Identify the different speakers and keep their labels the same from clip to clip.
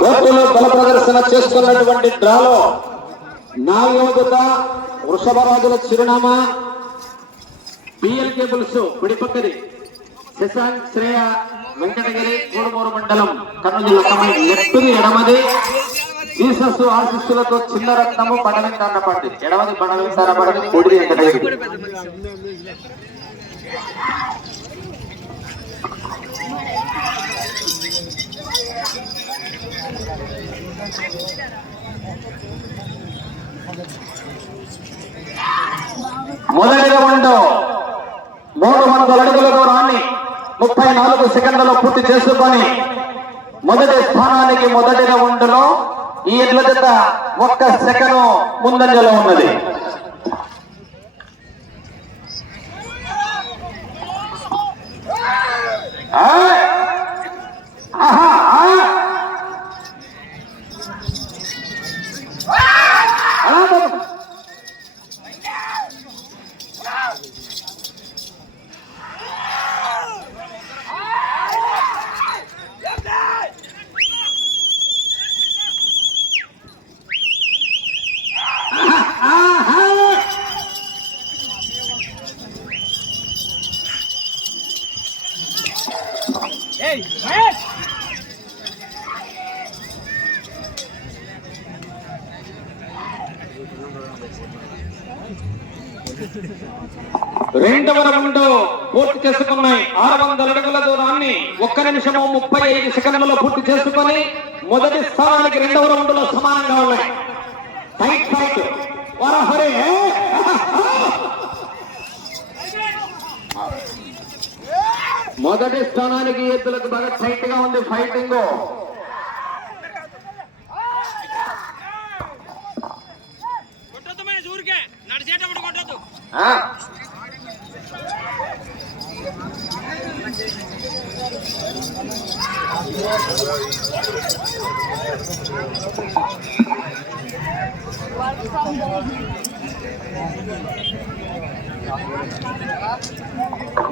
Speaker 1: కోర్టులో బల ప్రదర్శన చేస్తున్నటువంటి డ్రాలో నాలుగవ వృషభరాజుల చిరునామా బిఎల్ కేబుల్స్ పిడిపక్కది శశాంక్ శ్రేయ వెంకటగిరి కోడుమూరు మండలం కర్నూలు జిల్లా ఎత్తుని ఎడమది. జీసస్ ఆశిస్సులతో చిన్న రత్నము బడలి తారపడింది. ఎడమది బడలి తారపడింది కొడిది వెంకటగిరి. మొదటి రౌండ్ మూడు వందల అడుగుల దూరాన్ని ముప్పై నాలుగు సెకండ్లలో పూర్తి చేసుకొని మొదటి స్థానానికి మొదటి రౌండ్లో ఈ ఎడ్ల జత ఒక్క సెకండ్ ముందంజలో ఉన్నది ఆహా! పూర్తి చేసుకున్నాయి ఆరు వందల అడుగుల దూరాన్ని ఒక్క నిమిషము ముప్పై ఐదు సెకండ్లలో పూర్తి చేసుకొని మొదటి స్థానానికి రెండవ రౌండ్లో సమానంగా ఉన్నాయి. టైట్ ఫైట్ వరహరి మొదటి స్థానానికి ఎద్దులకు బాగా టైట్గా ఉంది ఫైటింగ్
Speaker 2: నడిచేటప్పుడు కొట్టొద్దు.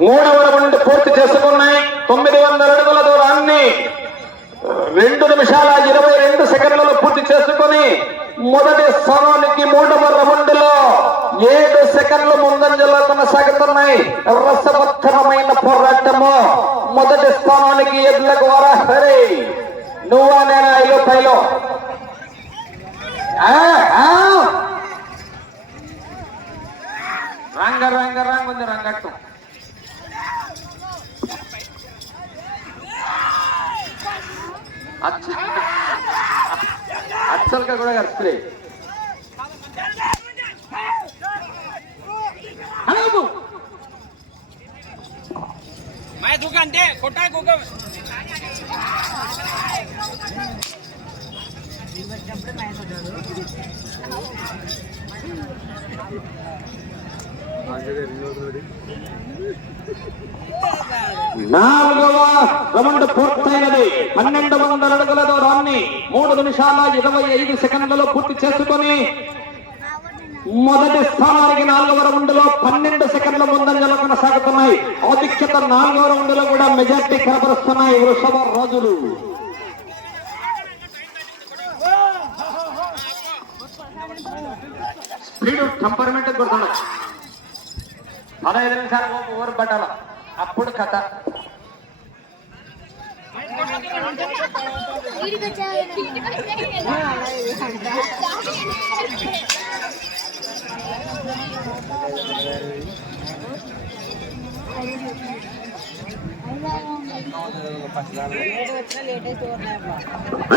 Speaker 1: మూడవ రౌండ్ పూర్తి చేసుకున్నాయి. తొమ్మిది వందల అడుగుల దూరాన్ని రెండు నిమిషాల ఇరవై రెండు సెకండ్లలో పూర్తి చేసుకుని మొదటి స్థానానికి మూడవ రౌండ్లో ఏడు సెకండ్లు ముందంజలో కొనసాగుతున్నాయి. రసవత్తరమైన పోరాటము. మొదటి స్థానానికి ఎడ్లకు వరహరి నువ్వా నేనా ఐదు పైలో? రంగ రంగ రంగు ఉంది రంగట్టు. అచ్చ అచ్చలుగా కూడా కలుస్తుంది
Speaker 2: మా దుఃఖ అంతే కొట్టా కుక్క
Speaker 1: నాలుగవ రౌండ్ పూర్తయినది. పన్నెండు వందల అడుగుల దూరాన్ని మూడు నిమిషాల ఇరవై ఐదు సెకండ్లలో పూర్తి చేసుకొని మొదటి స్థానానికి నాలుగవ రౌండ్లో పన్నెండు సెకండ్ల ముందంజలో కొనసాగుతున్నాయి. ఆధిక్యత నాలుగవ రౌండ్లో కూడా మెజార్టీ కనబరుస్తున్నాయి వృషభ రాజులు. స్పీడ్ టెంపర్మెంట్ కొడుతున్నాయి పదహైదు నిమిషాలు ఓవర్ పట్టాల. అప్పుడు కథ.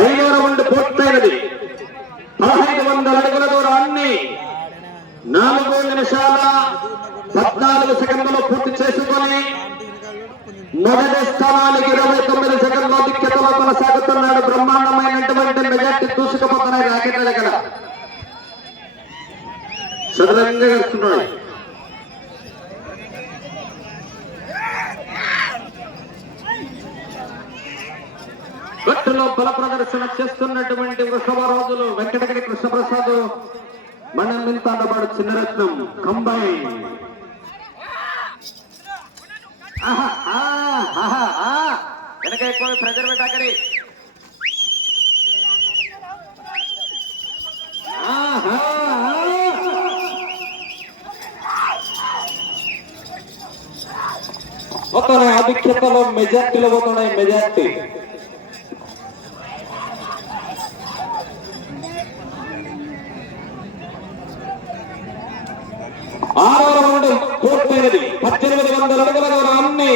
Speaker 1: ఐదో రౌండ్ పూర్తయినది. పదహైదు వందల అడుగుల దూరాన్ని నాలుగు నిమిషాల పద్నాలుగు సెకండ్లలో భక్తుల్లో బల ప్రదర్శన చేస్తున్నటువంటి వృషభ రోజులు వెంకటగిరి కృష్ణప్రసాద్ మనం వెళ్తాడబాడు చిన్నరత్నం కంబై. వెనక ఎక్కువ ప్రెజర్ పెట్టాకడి ఒక ఆధిక్యతలో మెజార్టీలో ఒక మెజార్టీ. పూర్తయినది పద్దెనిమిది వందల అడుగుల దూరాన్ని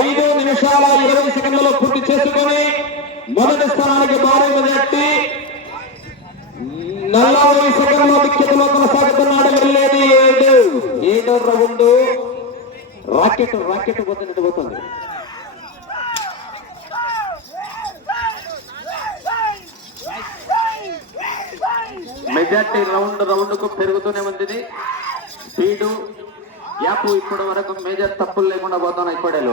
Speaker 1: ఐదు నిమిషాల ఇరవై సెకండ్లలో పూర్తి చేసుకొని మొదటి స్థానానికి భారీ మెజార్టీ నలభై సెకండ్ల విఖ్యతలో కొనసాగుతున్నాడు వెళ్ళేది ఏడు ఏడో రౌండ్. రాకెట్ రాకెట్ పోతున్నట్టు పోతుంది. మెజార్టీ రౌండ్ రౌండ్కు పెరుగుతూనే ఉంది స్పీడు యాప్ ఇప్పటి వరకు మేజర్ తప్పులు లేకుండా పోతున్నాయి ఇప్పుడేలు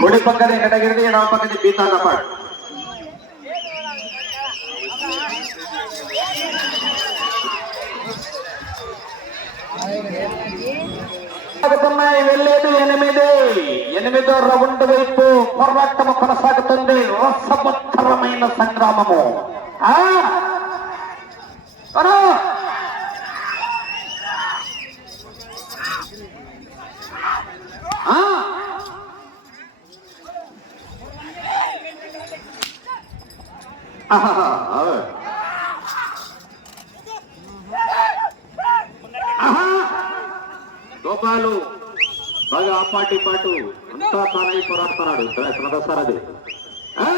Speaker 1: కుడి పక్కన ఎక్కడగిరిది ఎడవ పక్కది బీతా నపాడు వెళ్ళేది ఎనిమిది. ఎనిమిదో రౌండ్ వైపు పోరాటము కొనసాగుతుంది. రసవత్తరమైన సంగ్రామము. లోపాలు బాగా ఆ! పాటి పాటు అంతా తానై పోరాడుతున్నాడు. ప్రదసారి అది ఆ!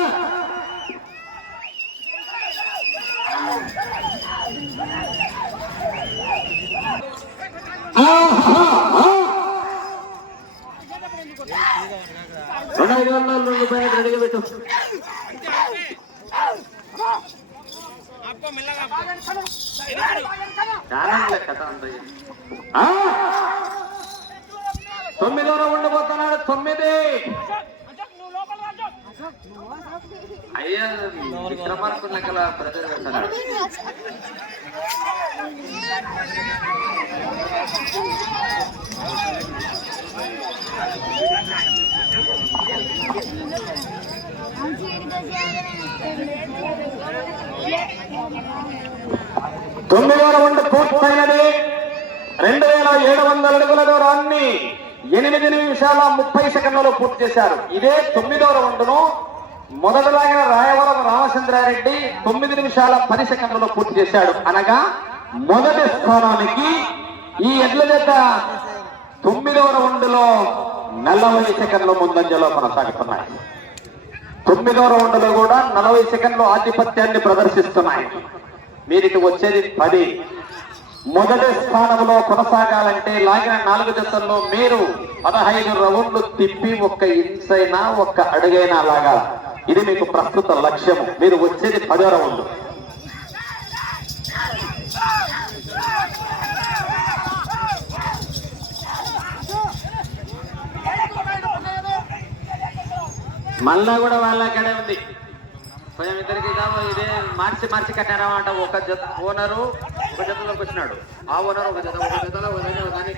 Speaker 1: ఆహా! ఆ! రెండు ఐదు తొమ్మిదో ఉండబోతున్నాడు తొమ్మిది అయ్యా లెక్కల ప్రజలు తొమ్మిది వేల వంద పూర్తయినది. రెండు వేల ఏడు వందల అడుగుల దూరాన్ని ఎనిమిది నిమిషాల ముప్పై సెకండ్లలో పూర్తి చేశారు. ఇదే తొమ్మిదవ రౌండ్ను మొదటలాగిన రాయవరం రామచంద్రారెడ్డి తొమ్మిది నిమిషాల పది సెకండ్లలో పూర్తి చేశాడు. అనగా మొదటి స్థానానికి ఈ ఎడ్ల జత తొమ్మిదవ రౌండ్లో నలభై సెకండ్ల ముందంజలో కొనసాగుతున్నాయి. తొమ్మిదో రౌండ్లో కూడా నలభై సెకండ్లు ఆధిపత్యాన్ని ప్రదర్శిస్తున్నాయి. మీరికి వచ్చేది పది. మొదటి స్థానంలో కొనసాగాలంటే లాగిన నాలుగు జతల్లో మీరు పదహైదు రౌండ్లు తిప్పి ఒక్క ఇన్స్ అయినా ఒక్క అడుగైనా లాగా ఇది మీకు ప్రస్తుత లక్ష్యం మీరు వచ్చేది పదో రౌండ్. మళ్ళా కూడా వాళ్ళ అక్కడే ఉంది. కొంచెం ఇద్దరికి ఇదే మార్చి మార్చి కట్టారన్నమాట ఒక జత ఓనరు ఒక జతలోకి వచ్చినాడు. ఆ ఓనర్ ఒక జత ఒక జతలో ఒక దాన్ని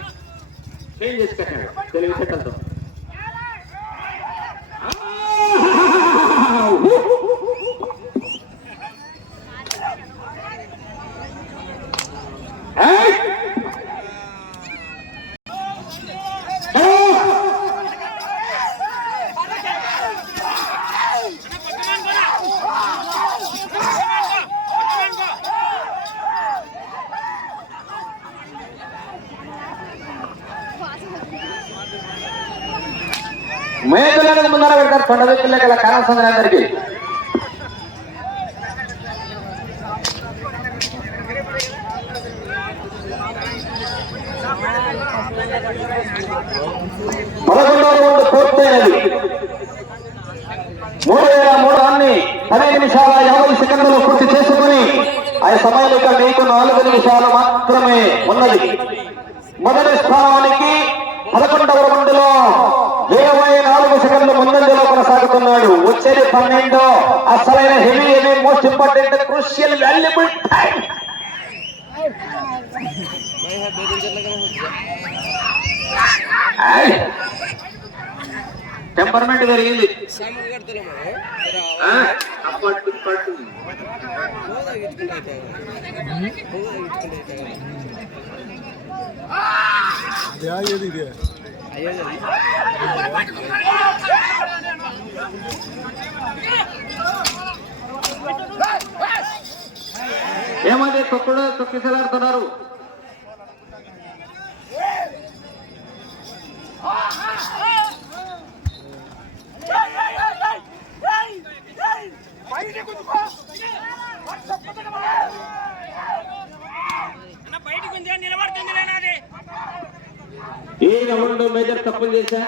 Speaker 1: చేంజ్ చేసి కట్టాడు. తెలివి చెట్టలతో మేకలను ముందర పెడతారు పండుగ పిల్లగల కానవసరం అందరికి. పదకొండవ పూర్తయినది. మూడు వేల మూడు అన్ని నిమిషాల యాభై సెకండ్లు పూర్తి చేసుకుని ఆ సమయంలో ఇక మీకు నాలుగు నిమిషాలు మాత్రమే ఉన్నది. మొదటి స్థానానికి పదకొండవ రెండులో ఇరవై నాలుగు సెకండ్లు ముందంజలో కొనసాగుతున్నాడు వచ్చేది పన్నెండు అసలైన heavy heavy most important crucial valuable time. Temperament పెరిగింది
Speaker 3: అయ్యో
Speaker 1: ఏమది తొక్కుడు తొక్కిసలాడుతున్నారు? ఈ రౌండ్ మేజర్ తప్పులు చేశా?